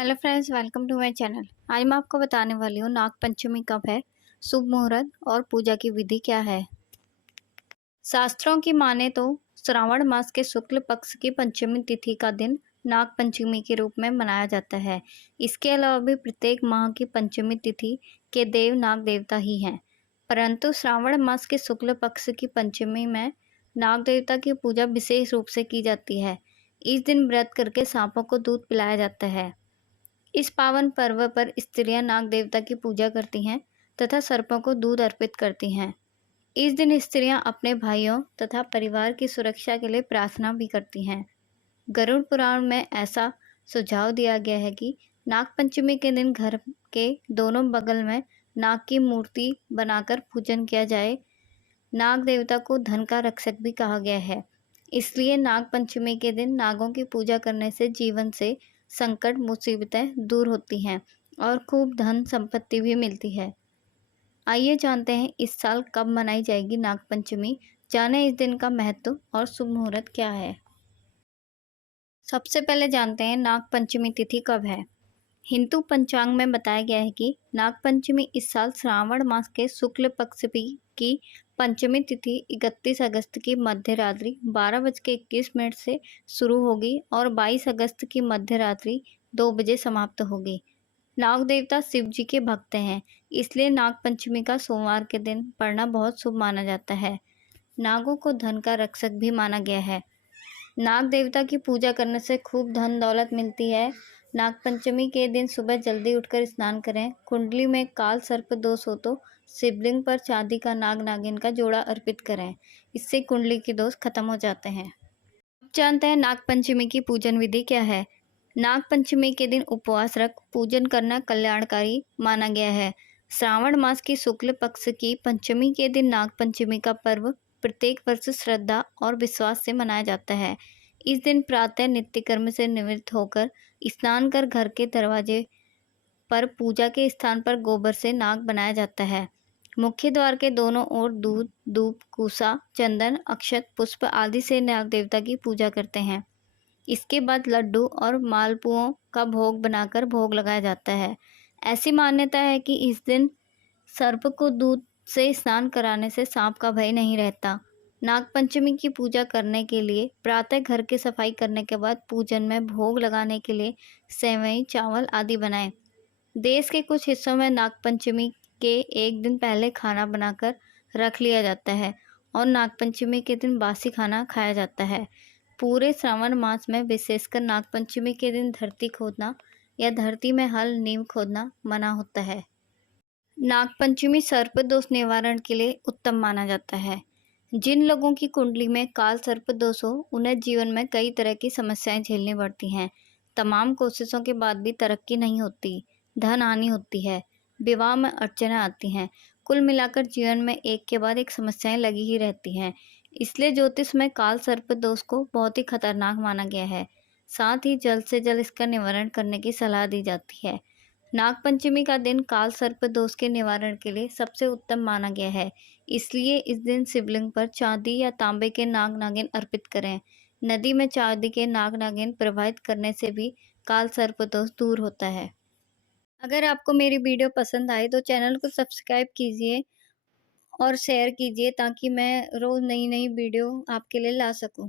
Hello friends, welcome to my channel. आज मैं आपको बताने वाली हूँ नाग पंचमी कब है, शुभ मुहूर्त और पूजा की विधि क्या है। शास्त्रों की माने तो श्रावण मास के शुक्ल पक्ष की पंचमी तिथि का दिन नाग पंचमी के रूप में मनाया जाता है। इसके अलावा भी प्रत्येक माह की पंचमी तिथि के देव नाग देवता ही हैं, परंतु श्रावण मास के शुक्ल पक्ष की पंचमी में नाग देवता की पूजा विशेष रूप से की जाती है। इस दिन व्रत करके सांपों को दूध पिलाया जाता है। इस पावन पर्व पर स्त्रियां नाग देवता की पूजा करती हैं तथा सर्पों को दूध अर्पित करती हैं। इस दिन स्त्रियां अपने भाइयों तथा परिवार की सुरक्षा के लिए प्रार्थना भी करती हैं। गरुड़ पुराण में ऐसा सुझाव दिया गया है कि नाग पंचमी के दिन घर के दोनों बगल में नाग की मूर्ति बनाकर पूजन किया जाए। नाग देवता को धन का रक्षक भी कहा गया है, इसलिए नाग पंचमी के दिन नागों की पूजा करने से जीवन से संकट मुसीबतें दूर होती हैं और खूब धन संपत्ति भी मिलती है। आइए जानते हैं इस साल कब मनाई जाएगी नाग पंचमी। जानें इस दिन का महत्व और शुभ मुहूर्त क्या है। सबसे पहले जानते हैं नाग पंचमी तिथि कब है। हिंदू पंचांग में बताया गया है कि नाग पंचमी इस साल श्रावण मास के शुक्ल पक्ष की पंचमी तिथि 31 अगस्त की मध्य रात्रि 12:21 से शुरू होगी और 22 अगस्त की मध्य रात्रि 2 बजे समाप्त होगी। नाग देवता शिव जी के भक्त हैं, इसलिए नाग पंचमी का सोमवार के दिन पढ़ना बहुत शुभ माना जाता है। नागों को धन का रक्षक भी माना गया है। नाग देवता की पूजा करने से खूब धन दौलत मिलती है। नाग पंचमी के दिन सुबह जल्दी उठकर स्नान करें। कुंडली में काल सर्प दोष हो तो शिवलिंग पर चांदी का नाग नागिन का जोड़ा अर्पित करें, इससे कुंडली के दोष खत्म हो जाते हैं। अब जानते हैं नाग पंचमी की पूजन विधि क्या है। नाग पंचमी के दिन उपवास रख पूजन करना कल्याणकारी माना गया है। श्रावण मास की शुक्ल पक्ष की पंचमी के दिन नाग पंचमी का पर्व प्रत्येक वर्ष श्रद्धा और विश्वास से मनाया जाता है। इस दिन प्रातः नित्य कर्म से निवृत्त होकर स्नान कर घर के दरवाजे पर पूजा के स्थान पर गोबर से नाग बनाया जाता है। मुख्य द्वार के दोनों ओर दूध, धूप, कुसा, चंदन, अक्षत, पुष्प आदि से नाग देवता की पूजा करते हैं। इसके बाद लड्डू और मालपुओं का भोग बनाकर भोग लगाया जाता है। ऐसी मान्यता है कि इस दिन सर्प को दूध से स्नान कराने से सांप का भय नहीं रहता। नाग पंचमी की पूजा करने के लिए प्रातः घर की सफाई करने के बाद पूजन में भोग लगाने के लिए सेवई, चावल आदि बनाएं। देश के कुछ हिस्सों में नाग पंचमी के एक दिन पहले खाना बनाकर रख लिया जाता है और नाग पंचमी के दिन बासी खाना खाया जाता है। पूरे श्रावण मास में विशेषकर नाग पंचमी के दिन धरती खोदना या धरती में हल नींव खोदना मना होता है। नाग पंचमी सर्प दोष निवारण के लिए उत्तम माना जाता है। जिन लोगों की कुंडली में काल सर्प दोष हो, उन्हें जीवन में कई तरह की समस्याएं झेलनी पड़ती हैं। तमाम कोशिशों के बाद भी तरक्की नहीं होती, धन हानि होती है, विवाह में अड़चनें आती हैं। कुल मिलाकर जीवन में एक के बाद एक समस्याएं लगी ही रहती हैं। इसलिए ज्योतिष में काल सर्प दोष को बहुत ही खतरनाक माना गया है। साथ ही जल्द से जल्द इसका निवारण करने की सलाह दी जाती है। नाग पंचमी का दिन काल सर्प दोष के निवारण के लिए सबसे उत्तम माना गया है, इसलिए इस दिन शिवलिंग पर चांदी या तांबे के नाग नागिन अर्पित करें। नदी में चांदी के नाग नागिन प्रवाहित करने से भी काल सर्प दोष दूर होता है। अगर आपको मेरी वीडियो पसंद आए तो चैनल को सब्सक्राइब कीजिए और शेयर कीजिए ताकि मैं रोज़ नई नई वीडियो आपके लिए ला सकूं।